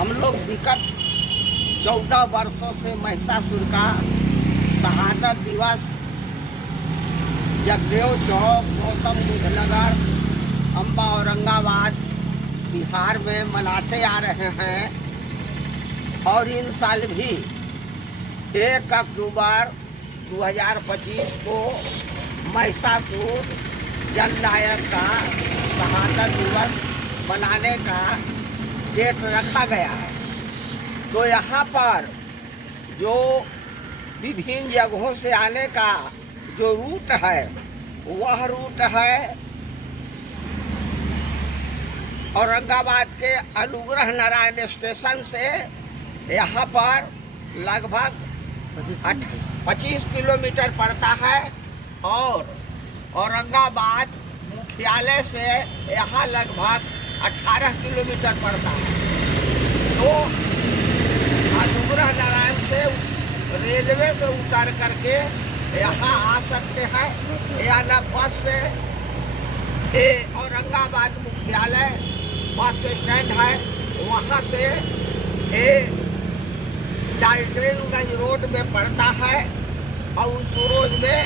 हम लोग विगत 14 वर्षों से महिषासुर का शहादत दिवस जगदेव चौक, गौतम बुद्ध नगर, अम्बा औरंगाबाद, बिहार में मनाते आ रहे हैं। और इन साल भी 1 अक्टूबर 2025 को महिषासुर जननायक का शहादत दिवस मनाने का डेट रखा गया है। तो यहाँ पर जो विभिन्न जगहों से आने का जो रूट है वह रूट है औरंगाबाद के अनुग्रह नारायण स्टेशन से यहाँ पर लगभग 25 किलोमीटर पड़ता है और औरंगाबाद मुख्यालय से यहाँ लगभग 18 किलोमीटर पड़ता है। तो अनुग्रह नारायण से रेलवे से उतर करके यहाँ आ सकते हैं या न बस से औरंगाबाद मुख्यालय बस स्टैंड है वहाँ से डाल्टनगंज रोड में पड़ता है और उस रोड में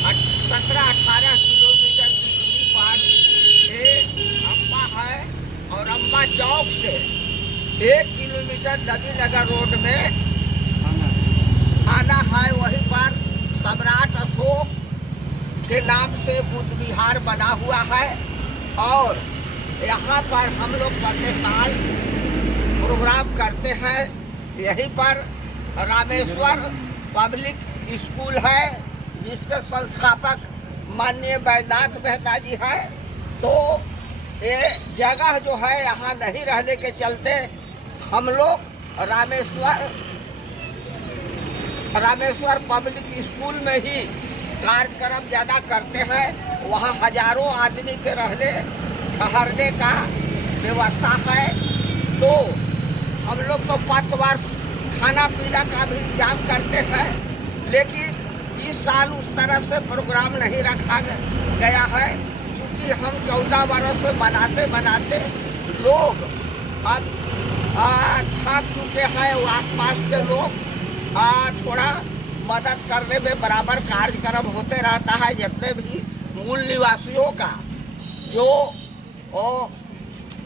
17-18 किलोमीटर की दूरी पर अम्बा है और अम्बा चौक से 1 किलोमीटर नदीनगर रोड में आना है। वहीं पर सम्राट अशोक के नाम से बुद्ध विहार बना हुआ है और यहाँ पर हम लोग प्रति साल प्रोग्राम करते हैं। यहीं पर रामेश्वर पब्लिक स्कूल है जिसके संस्थापक माननीय बैजनाथ मेहता जी हैं। तो ये जगह जो है यहाँ नहीं रहने के चलते हम लोग रामेश्वर पब्लिक स्कूल में ही कार्यक्रम ज़्यादा करते हैं। वहाँ हजारों आदमी के ठहरने का व्यवस्था है। तो हम लोग तो पतवार खाना पीना का भी इंतजाम करते हैं, लेकिन इस साल उस तरह से प्रोग्राम नहीं रखा गया है क्योंकि हम 14 वर्ष से बनाते लोग अब थक चुके हैं। आसपास के लोग थोड़ा मदद करने में बराबर कार्यक्रम होते रहता है। जितने भी मूल निवासियों का जो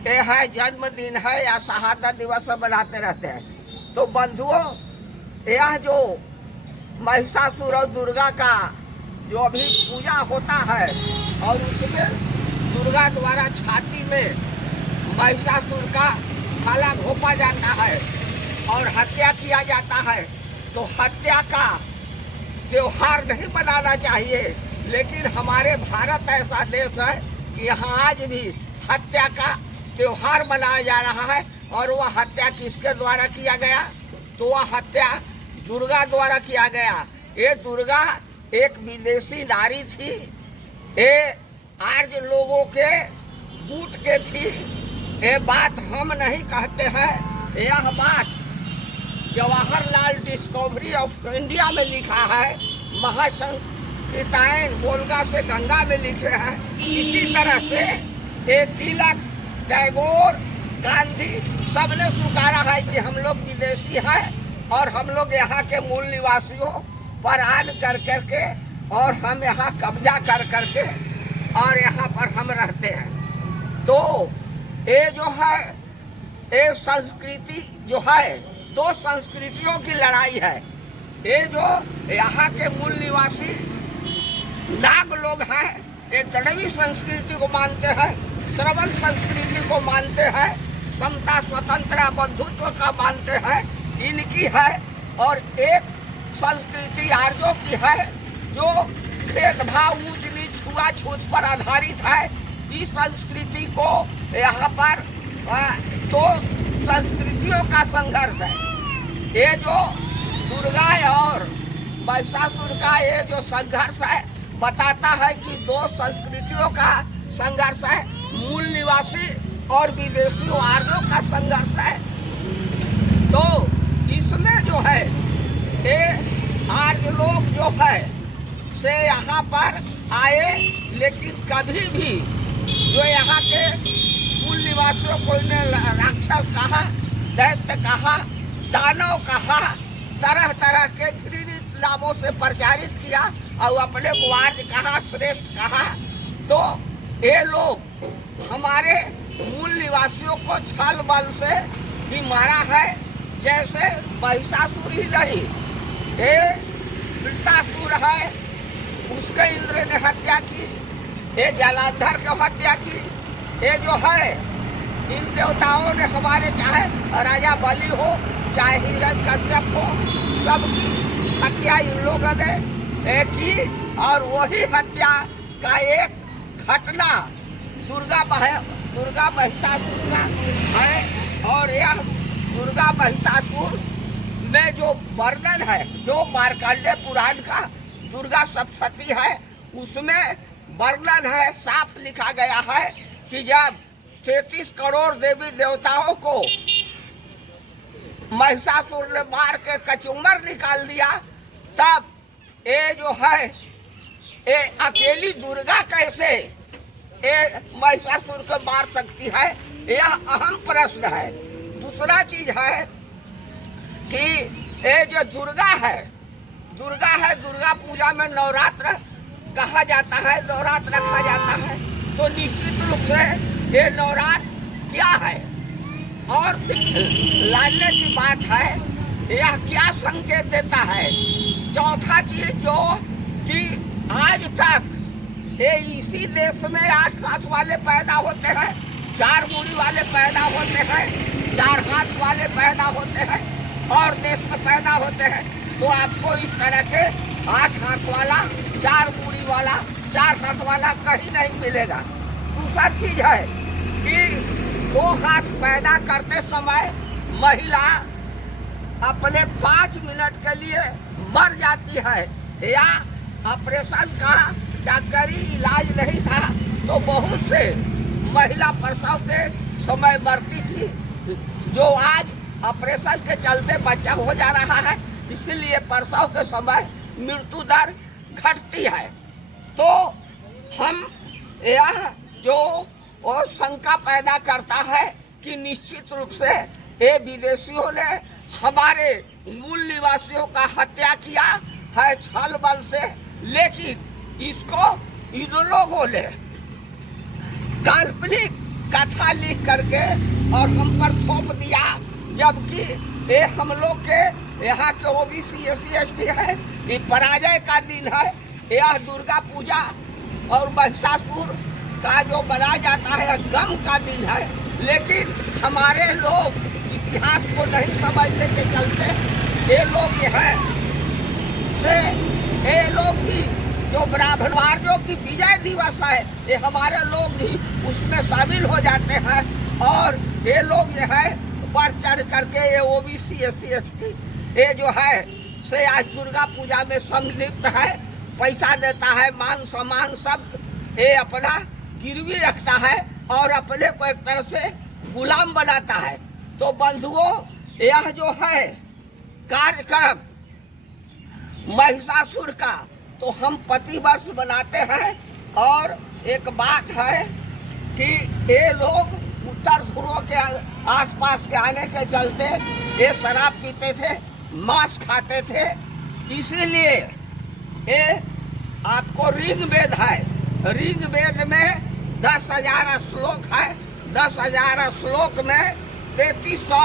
ये है जन्मदिन है या शहादत दिवस मनाते रहते हैं। तो बंधुओं, यह जो महिषासुर और दुर्गा का जो अभी पूजा होता है और उसमें दुर्गा द्वारा छाती में महिषासुर का भाला घोंपा जाता है और हत्या किया जाता है। तो हत्या का त्योहार नहीं मनाना चाहिए, लेकिन हमारे भारत ऐसा देश है कि यहाँ आज भी हत्या का त्योहार मनाया जा रहा है। और वह हत्या किसके द्वारा किया गया? तो वह हत्या दुर्गा द्वारा किया गया। ये दुर्गा एक विदेशी नारी थी, ये आर्य लोगों के गुट के थी। ये बात हम नहीं कहते हैं, यह बात जवाहरलाल डिस्कवरी ऑफ इंडिया में लिखा है। महासंकृतायन वोल्गा से गंगा में लिखे हैं। इसी तरह से ये तिलक, टैगोर, गांधी सबने स्वीकारा है कि हम लोग विदेशी हैं और हम लोग यहाँ के मूल निवासियों पर आन कर करके और हम यहाँ कब्जा कर करके और यहाँ पर हम रहते हैं। तो ये जो है ये संस्कृति जो है, 2 संस्कृतियों की लड़ाई है। ये जो यहाँ के मूल निवासी नाग लोग हैं, ये दड़वी संस्कृति को मानते हैं, श्रवण संस्कृति को मानते हैं, समता, स्वतंत्रता, बंधुत्व का मानते हैं, इनकी है। और एक संस्कृति आर्यों की है जो भेदभाव, ऊंच नीच, छुआछूत पर आधारित है। इस संस्कृति को यहाँ पर 2 संस्कृतियों का संघर्ष है। ये जो दुर्गा और महिषासुर का ये जो संघर्ष है बताता है कि 2 संस्कृतियों का संघर्ष है, मूल निवासी और विदेशियों आर्यों का संघर्ष है। तो इसमें जो है ये आर्य लोग जो है से यहाँ पर आए, लेकिन कभी भी जो यहाँ के मूल निवासियों को इन्हें राक्षस कहा दैत्य कहा, दानव कहा, तरह तरह के घृणित नामों से प्रचारित किया और अपने को आर्य कहा, श्रेष्ठ कहा। तो ये लोग हमारे मूल निवासियों को छल बल से ही मारा है। जैसे महिषासुर ही नहीं, ये वृत्तासुर है, उसके इंद्र ने हत्या की, ये जलांधर की हत्या की। ये जो है इन देवताओं ने हमारे, चाहे राजा बलि हो, चाहे हिरण्यकश्यप हो, सबकी हत्या इन लोगों ने की। और वही हत्या का एक घटना दुर्गा महिषासुर का है। और यह दुर्गा महिषासुर में जो वर्णन है, जो मार्कंडेय पुराण का दुर्गा सप्तशती है, उसमें वर्णन है, साफ लिखा गया है कि जब 33 करोड़ देवी देवताओं को महिषासुर ने मार के कचूमर निकाल दिया, तब ये जो है ये अकेली दुर्गा कैसे ये महिषासुर को मार सकती है, यह अहम प्रश्न है। दूसरा चीज है कि ये जो दुर्गा है, दुर्गा पूजा में नवरात्र कहा जाता है, नवरात्र रखा जाता है। तो निश्चित रूप से ये नवरात्र क्या है और लाने की बात है, यह क्या संकेत देता है। चौथा चीज जो कि आज तक ये इसी देश में 8 हाथ वाले पैदा होते हैं, 4 मुड़ी वाले पैदा होते हैं, 4 हाथ वाले पैदा होते हैं और देश में पैदा होते हैं। तो आपको इस तरह के 8 हाथ वाला, 4 मुड़ी वाला, 4 हाथ वाला कहीं नहीं मिलेगा। दूसरा चीज है कि 2 हाथ पैदा करते समय महिला अपने 5 मिनट के लिए मर जाती है, या ऑपरेशन का डॉक्टरी इलाज नहीं था तो बहुत से महिला प्रसव के समय मरती थी, जो आज ऑपरेशन के चलते बच्चा हो जा रहा है, इसीलिए प्रसव के समय मृत्यु दर घटती है। तो हम यह जो और शंका पैदा करता है कि निश्चित रूप से ये विदेशियों ने हमारे मूल निवासियों का हत्या किया है छल बल से, लेकिन इसको इन लोगों ने काल्पनिक कथा लिख करके और हम पर थोप दिया, जबकि ये हम लोग के यहाँ के ओबीसी SC ST है, ये पराजय का दिन है। यह दुर्गा पूजा और महिषासुर का जो मनाया जाता है गम का दिन है, लेकिन हमारे लोग इतिहास को नहीं समझने के चलते ये लोग ये लोग भी जो ब्राह्मणवादियों की विजय दिवस है, ये हमारे लोग भी उसमें शामिल हो जाते हैं और ये लोग बढ़ चढ़ करके ये ओबीसी SC ST ये जो है से आज दुर्गा पूजा में संलिप्त है, पैसा देता है, मान सम्मान सब ये अपना गिरवी रखता है और अपने को एक तरह से गुलाम बनाता है। तो बंधुओं, यह जो है कार्यक्रम महिषासुर का तो हम प्रतिवर्ष बनाते हैं। और एक बात है कि ये लोग उत्तर ध्रुव के आसपास के आने के चलते ये शराब पीते थे, मांस खाते थे, इसीलिए ये आपको ऋग्वेद है, ऋग्वेद में 10,000 श्लोक है, 10,000 श्लोक में 3300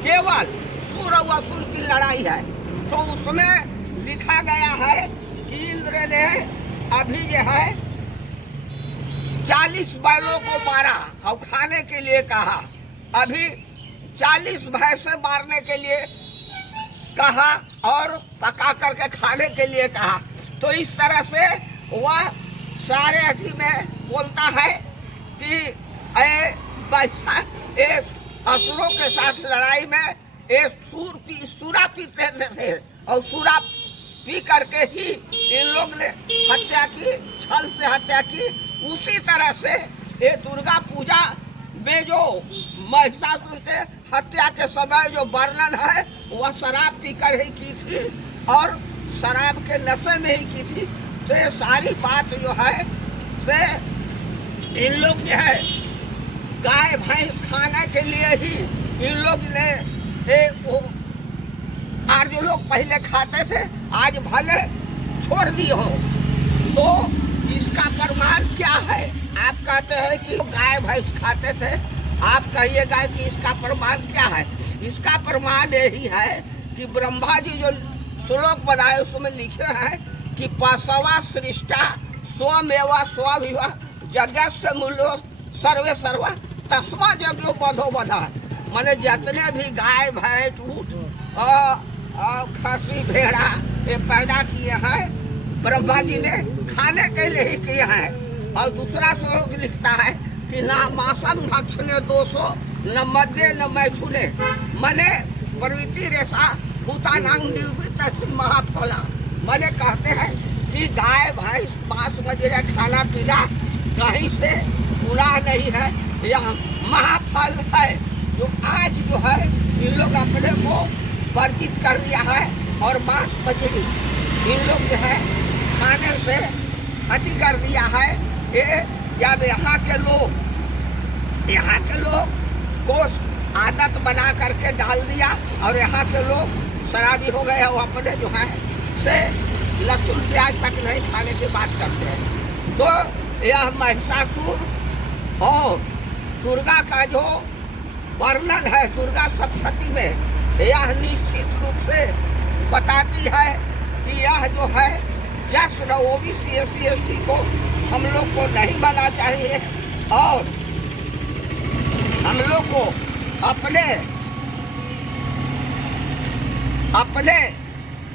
केवल सुर और असुर की लड़ाई है। तो उसमें लिखा गया है कि इंद्र ने अभी जो है 40 बैलों को मारा और खाने के लिए कहा, अभी 40 भैंसे मारने के लिए कहा और पका करके खाने के लिए कहा। तो इस तरह से वह सारे ऐसी में बोलता है कि असुरों के साथ लड़ाई में ये सूरा पीते थे और सूरा पी करके ही इन लोग ने हत्या की, छल से हत्या की। उसी तरह से ये दुर्गा पूजा में जो महिषासुर के हत्या के समय जो वर्णन है वह शराब पीकर ही की थी और शराब के नशे में ही की थी। तो ये सारी बात जो है से इन लोग जो है गाय भैंस खाने के लिए ही इन लोग ने वो और जो लोग पहले खाते थे आज भले छोड़ दिए हो, तो इसका प्रमाण क्या है? आप कहते हैं कि गाय भैंस खाते थे, आप कहिएगा कि इसका प्रमाण क्या है? इसका प्रमाण यही है कि ब्रह्मा जी जो श्लोक बनाए उसमें लिखे हैं कि पासवा सृष्टा स्वमेवा स्वभिवा जगस्य मूलो सर्वे सर्वा तस्मा जगो बधो बधा। माने जितने भी गाय भैंस ऊँट खसी भेड़ा ये पैदा किए हैं ब्रह्मा जी ने खाने के लिए ही किए हैं। और दूसरा श्लोक लिखता है कि ना मांसम भक्षणे दोषो न मध्य न मैथुने, मने प्रवृत्ति रेशा भूतानांग निर्वृत्त महाफला। मने कहते हैं कि गाय भैंस मांस मदिरा खाना पीना कहीं से गुनाह नहीं है, यह महाफल है। जो आज जो है इन लोग अपने को वर्जित कर लिया है और मांस मछली इन लोग जो है खाने से हटी कर दिया है। ये जब यहाँ के लोग को आदत बना करके डाल दिया और यहाँ के लोग शराबी हो गए, वो अपने जो है से लहसुन प्याज तक नहीं खाने की बात करते हैं। तो यह महिषासुर और दुर्गा का जो वर्णन है दुर्गा सप्तशती में, यह निश्चित रूप से बताती है कि यह जो है जैसे ओबीसी एससी एसटी को हम लोग को नहीं बनना चाहिए और हम लोग को अपने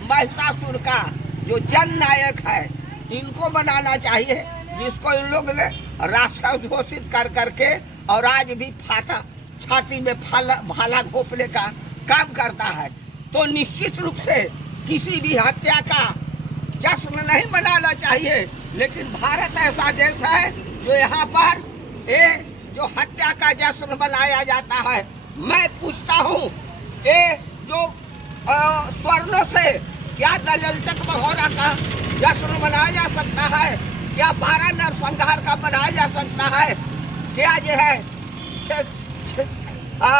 महिषासुर का जो जन नायक है इनको बनाना चाहिए, जिसको इन लोग ने राक्षस घोषित कर करके और आज भी छाती में भाला घोंपने का काम करता है। तो निश्चित रूप से किसी भी हत्या का जश्न नहीं मनाना चाहिए। लेकिन भारत ऐसा देश है जो यहाँ पर ये जो हत्या का जश्न मनाया जाता है। मैं पूछता हूँ ये जो स्वर्णों से क्या दलचक महोरा का जश्न मनाया जा सकता है? क्या 12 नरसंहार का मनाया जा सकता है? क्या जो है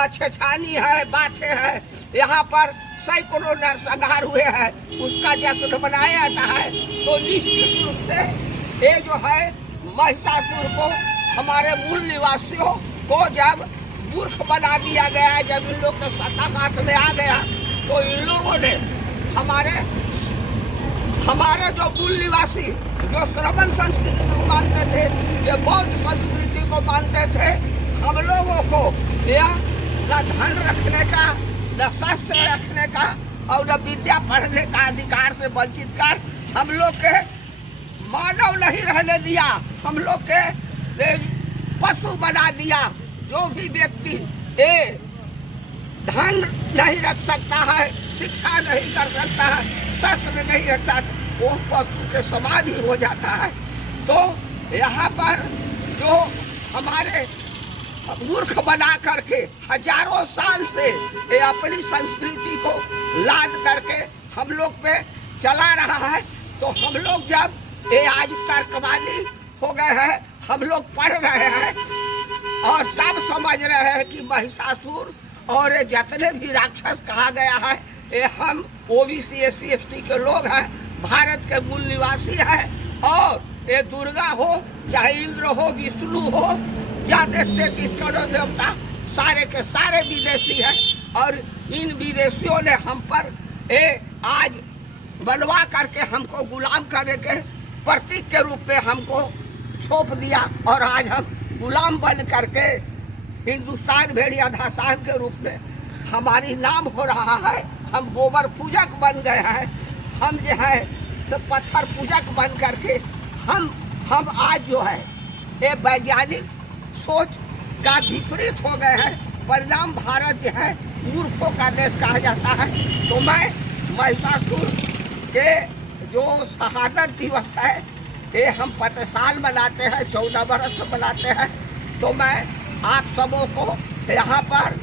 छेछानी है, बाछे है, यहाँ पर सैकड़ों नरसंहार हुए हैं, उसका जश्न मनाया जाता है। तो निश्चित रूप से ये जो है महिषासुर को हमारे मूल निवासियों को जब मूर्ख बना दिया गया, जब इन लोग के सत्ता हाथ में आ गया, तो इन लोगों ने हमारे जो मूल निवासी जो श्रवण संस्कृति को मानते थे, जो बौद्ध संस्कृति को मानते थे, हम लोगों को यह न धन रखने का, न शस्त्र रखने का और न विद्या पढ़ने का अधिकार से वंचित कर हम लोग के मानव नहीं रहने दिया, हम लोग के पशु बना दिया। जो भी व्यक्ति धन नहीं रख सकता है, शिक्षा नहीं कर सकता है, शस्त्र नहीं रखता, वो पशु के समान ही हो जाता है। तो यहाँ पर जो हमारे मूर्ख बना करके हजारों साल से ये अपनी संस्कृति को लाद करके हम लोग पे चला रहा है, तो हम लोग जब ये आज तर्कवादी हो गए हैं, हम लोग पढ़ रहे हैं और तब समझ रहे हैं कि महिषासुर और ये जितने भी राक्षस कहा गया है, ये हम ओबीसी एससी एसटी के लोग हैं, भारत के मूल निवासी हैं। और ये दुर्गा हो चाहे इंद्र हो, विष्णु हो या देखते कि करोड़ देवता सारे के सारे विदेशी हैं। और इन विदेशियों ने हम पर आज बनवा करके हमको गुलाम करने के प्रतीक के रूप में हमको सौंप दिया और आज हम गुलाम बन करके हिंदुस्तान भेड़िया धासान के रूप में हमारी नाम हो रहा है। हम गोबर पूजक बन गए हैं, हम जो है तो पत्थर पूजक बन करके हम आज जो है ये वैज्ञानिक सोच का विपरीत हो गए हैं। परिणाम भारत जो है मूर्खों का देश कहा जाता है। तो मैं महिषासुर के जो शहादत दिवस है ये हम 5 साल मनाते हैं, 14 बरस मनाते हैं। तो मैं आप सबों को यहाँ पर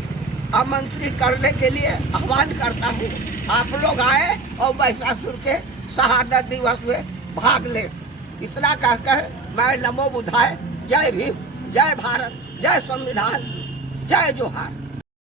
आमंत्रित करने के लिए आह्वान करता हूँ, आप लोग आए और महिषासुर के शहादत दिवस में भाग लें। इतना कहकर मैं नमो बुद्धाय, जय भीम, जय भारत, जय संविधान, जय जोहार।